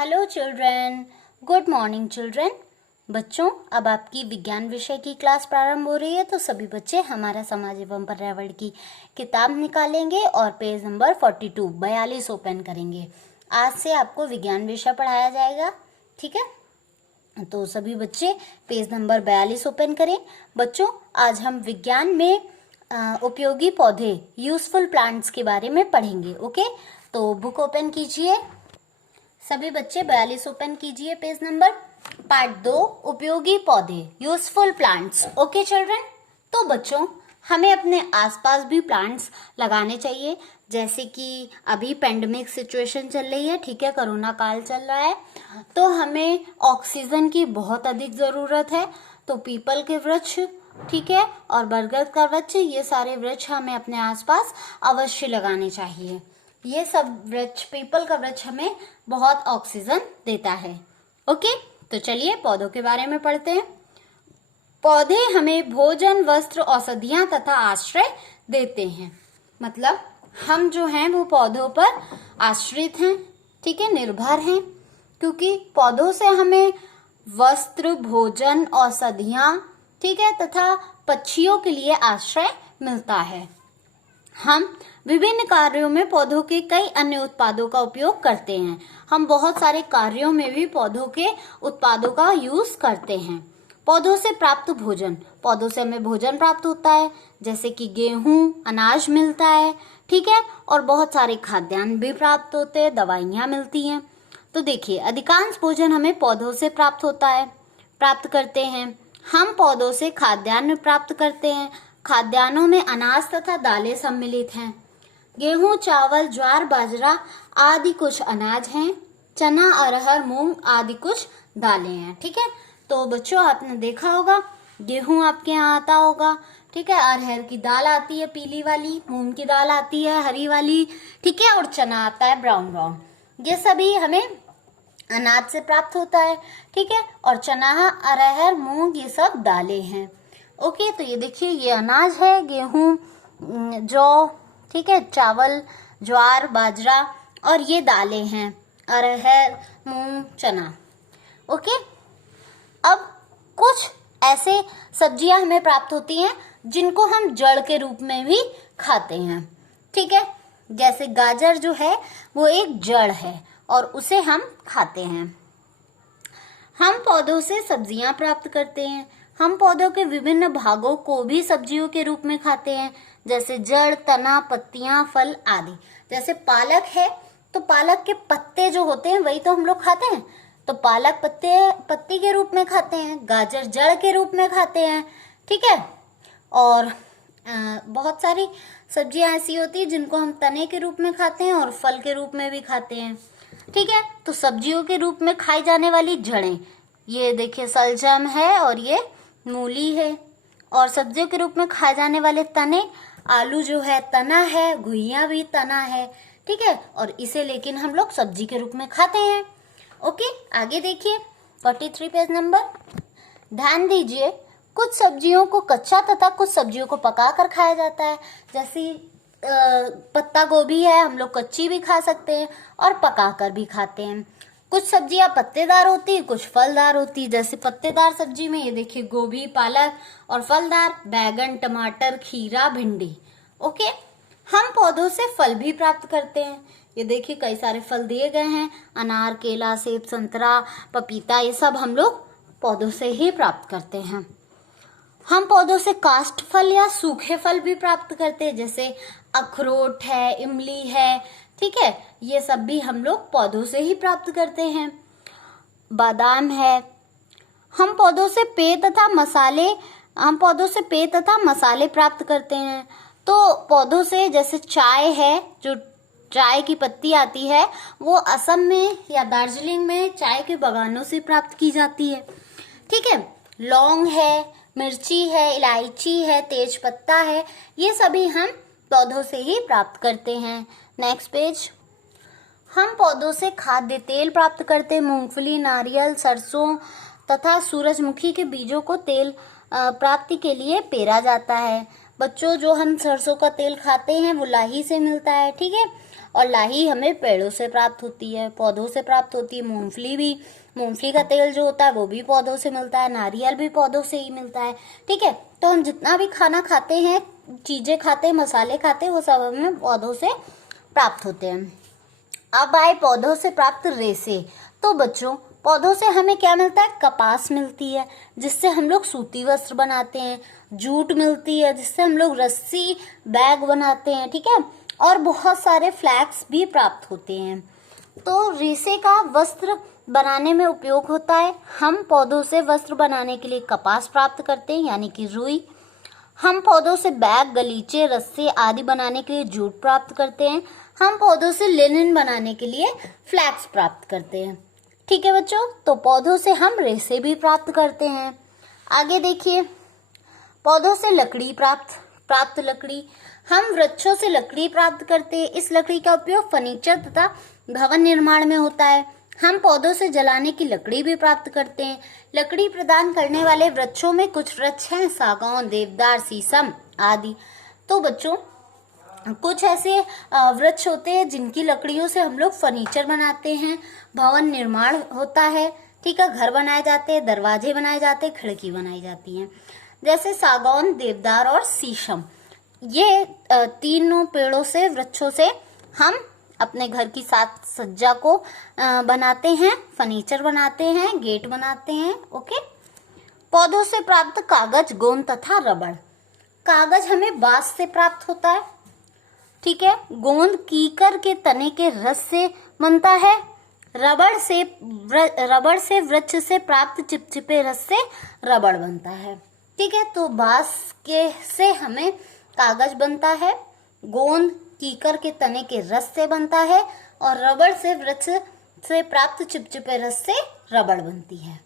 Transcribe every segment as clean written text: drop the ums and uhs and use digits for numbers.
Hello children, good morning children. बच्चों, अब आपकी विज्ञान विषय की क्लास प्रारंभ हो रही है, तो सभी बच्चे हमारा समाज एवं पर्यावरण की किताब निकालेंगे और पेज नंबर 42 ओपन करेंगे। आज से आपको विज्ञान विषय पढ़ाया जाएगा, ठीक है। तो सभी बच्चे पेज नंबर 42 ओपन करें। बच्चों, आज हम विज्ञान में उपयोगी पौधे, यूजफुल प्लांट्स के बारे में पढ़ेंगे। ओके, तो बुक ओपन कीजिए। सभी बच्चे 42 ओपन कीजिए पेज नंबर। पार्ट 2, उपयोगी पौधे, यूजफुल प्लांट्स। ओके चिल्ड्रन, तो बच्चों हमें अपने आसपास भी प्लांट्स लगाने चाहिए। जैसे कि अभी पेंडेमिक सिचुएशन चल रही है, ठीक है, कोरोना काल चल रहा है, तो हमें ऑक्सीजन की बहुत अधिक जरूरत है। तो पीपल के वृक्ष, ठीक है, और बरगद का वृक्ष, ये सारे वृक्ष हमें अपने आसपास अवश्य लगाने चाहिए। ये सब वृक्ष, पीपल का वृक्ष हमें बहुत ऑक्सीजन देता है। ओके, तो चलिए पौधों के बारे में पढ़ते हैं। पौधे हमें भोजन, वस्त्र, औषधियां तथा आश्रय देते हैं। मतलब हम जो हैं वो पौधों पर आश्रित हैं, ठीक है, निर्भर हैं, क्योंकि पौधों से हमें वस्त्र, भोजन, औषधियां, ठीक है, तथा पक्षियों के लिए आश्रय मिलता है। हम विभिन्न कार्यों में पौधों के कई अन्य उत्पादों का उपयोग करते हैं। हम बहुत सारे कार्यों में भी पौधों के उत्पादों का यूज करते हैं। पौधों से प्राप्त भोजन, पौधों से हमें भोजन प्राप्त होता है, जैसे कि गेहूं, अनाज मिलता है, ठीक है, और बहुत सारे खाद्यान्न भी प्राप्त होते हैं, दवाइयां मिलती हैं। तो देखिए, अधिकांश भोजन हमें पौधों से प्राप्त करते हैं। हम पौधों से खाद्यान्न प्राप्त करते हैं। खाद्यान्नों में अनाज तथा दालें सम्मिलित हैं। गेहूं, चावल, ज्वार, बाजरा आदि कुछ अनाज हैं। चना, अरहर, मूंग आदि कुछ दालें हैं, ठीक है। तो बच्चों, आपने देखा होगा, गेहूं आपके यहाँ आता होगा, ठीक है, अरहर की दाल आती है पीली वाली, मूंग की दाल आती है हरी वाली, ठीक है, और चना आता है ब्राउन ब्राउन। ये सभी हमें अनाज से प्राप्त होता है, ठीक है, और चना, अरहर, मूंग ये सब दालें हैं। ओके, तो ये देखिए, ये अनाज है, गेहूं, जौ, ठीक है, चावल, ज्वार, बाजरा, और ये दालें हैं, अरहर, मूंग, चना। ओके, अब कुछ ऐसे सब्जियां हमें प्राप्त होती हैं जिनको हम जड़ के रूप में भी खाते हैं, ठीक है। जैसे गाजर जो है वो एक जड़ है और उसे हम खाते हैं। हम पौधों से सब्जियां प्राप्त करते हैं। हम पौधों के विभिन्न भागों को भी सब्जियों के रूप में खाते हैं, जैसे जड़, तना, पत्तियां, फल आदि। जैसे पालक है, तो पालक के पत्ते जो होते हैं वही तो हम लोग खाते हैं, तो पालक पत्ती के रूप में खाते हैं, गाजर जड़ के रूप में खाते हैं, ठीक है। और बहुत सारी सब्जियां ऐसी होती है जिनको हम तने के रूप में खाते हैं और फल के रूप में भी खाते हैं, ठीक है। तो सब्जियों के रूप में खाई जाने वाली जड़ें, ये देखिए सलजम है और ये मूली है। और सब्जियों के रूप में खाए जाने वाले तने, आलू जो है तना है, घुइयां भी तना है, ठीक है, और इसे लेकिन हम लोग सब्जी के रूप में खाते हैं। ओके, आगे देखिए 43 पेज नंबर। ध्यान दीजिए, कुछ सब्जियों को कच्चा तथा कुछ सब्जियों को पका कर खाया जाता है। जैसे पत्ता गोभी है, हम लोग कच्ची भी खा सकते हैं और पका कर भी खाते हैं। कुछ सब्जियां पत्तेदार होती है, कुछ फलदार होती है। जैसे पत्तेदार सब्जी में ये देखिए गोभी, पालक, और फलदार बैगन, टमाटर, खीरा, भिंडी। ओके, हम पौधों से फल भी प्राप्त करते हैं। ये देखिए कई सारे फल दिए गए हैं, अनार, केला, सेब, संतरा, पपीता, ये सब हम लोग पौधों से ही प्राप्त करते हैं। हम पौधों से काष्ठ फल या सूखे फल भी प्राप्त करते हैं, जैसे अखरोट है, इमली है, ठीक है, ये सब भी हम लोग पौधों से ही प्राप्त करते हैं। बादाम है। हम पौधों से पेय तथा मसाले प्राप्त करते हैं। तो पौधों से जैसे चाय है, जो चाय की पत्ती आती है वो असम में या दार्जिलिंग में चाय के बागानों से प्राप्त की जाती है, ठीक है। लौंग है, मिर्ची है, इलायची है, तेज पत्ता है, ये सभी हम पौधों से ही प्राप्त करते हैं। Next page. हम पौधों से खाद्य तेल प्राप्त करते हैं। मूंगफली, नारियल, सरसों तथा सूरजमुखी के बीजों को तेल प्राप्ति के लिए पेरा जाता है। बच्चों, जो हम सरसों का तेल खाते हैं वो लाही से मिलता है, ठीक है। और लाही हमें पेड़ों से प्राप्त होती है, पौधों से प्राप्त होती है। मूंगफली भी, मूंगफली का तेल जो होता है वो भी पौधों से मिलता है, नारियल भी पौधों से ही मिलता है। ठीक है, तो हम जितना भी खाना खाते हैं, चीजें खाते हैं, मसाले खाते हैं, वो सब हमें पौधों से प्राप्त होते हैं। अब आए पौधों से प्राप्त रेशे। तो बच्चों, पौधों से हमें क्या मिलता है? कपास मिलती है जिससे हम लोग सूती वस्त्र बनाते हैं, जूट मिलती है जिससे हम लोग रस्सी, बैग बनाते हैं। ठीक है, और बहुत सारे फ्लैक्स भी प्राप्त होते हैं। तो रेशे का वस्त्र बनाने में उपयोग होता है। हम पौधों से वस्त्र बनाने के लिए कपास प्राप्त करते हैं, यानी कि रुई। हम पौधों से बैग, गलीचे, रस्से आदि बनाने के लिए जूट प्राप्त करते हैं। हम पौधों से लिनन बनाने के लिए फ्लैक्स प्राप्त करते हैं। ठीक है बच्चों, तो पौधों से हम रेशे भी प्राप्त करते हैं। आगे देखिए, पौधों से लकड़ी प्राप्त लकड़ी। हम वृक्षों से लकड़ी प्राप्त करते हैं। इस लकड़ी का उपयोग फर्नीचर तथा भवन निर्माण में होता है। हम पौधों से जलाने की लकड़ी भी प्राप्त करते हैं। लकड़ी प्रदान करने वाले वृक्षों में कुछ वृक्ष हैं सागौन, देवदार, शीशम आदि। तो बच्चों, कुछ ऐसे वृक्ष होते हैं जिनकी लकड़ियों से हम लोग फर्नीचर बनाते हैं, भवन निर्माण होता है। ठीक है, घर बनाए जाते हैं, दरवाजे बनाए जाते हैं, खिड़की बनाई जाती हैं। जैसे सागौन, देवदार और शीशम, ये तीनों पेड़ों से, वृक्षों से हम अपने घर की साज सज्जा को बनाते हैं, फर्नीचर बनाते हैं, गेट बनाते हैं। ओके, पौधों से प्राप्त कागज, गोंद तथा रबड़। कागज हमें बांस से प्राप्त होता है। ठीक है, गोंद कीकर के तने के रस से बनता है। रबड़ से वृक्ष से प्राप्त चिपचिपे रस से रबड़ बनता है। ठीक है, तो बांस के से हमें कागज बनता है, गोंद कीकर के तने के रस से बनता है, और रबड़ से वृक्ष से प्राप्त चिपचिपे रस से रबड़ बनती है।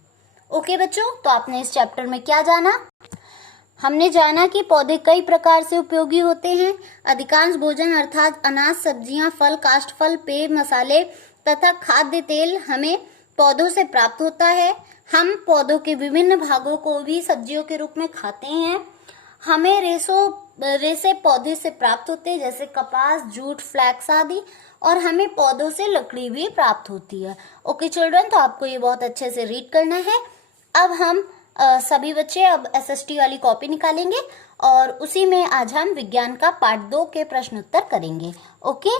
ओके बच्चों, तो आपने इस चैप्टर में क्या जाना? हमने जाना कि पौधे कई प्रकार से उपयोगी होते हैं। अधिकांश भोजन अर्थात अनाज, सब्जियां, फल, काष्ठफल, पेय, मसाले तथा खाद्य तेल हमें पौधों से प्राप्त होता है। हम पौधों के विभिन्न भागों को भी सब्जियों के रूप में खाते हैं। हमें रेशे पौधे से प्राप्त होते हैं, जैसे कपास, जूट, फ्लैक्स आदि, और हमें पौधों से लकड़ी भी प्राप्त होती है। ओके चिल्ड्रन, तो आपको ये बहुत अच्छे से रीड करना है। अब हम सभी बच्चे अब एसएसटी वाली कॉपी निकालेंगे और उसी में आज हम विज्ञान का पार्ट 2 के प्रश्न उत्तर करेंगे। ओके।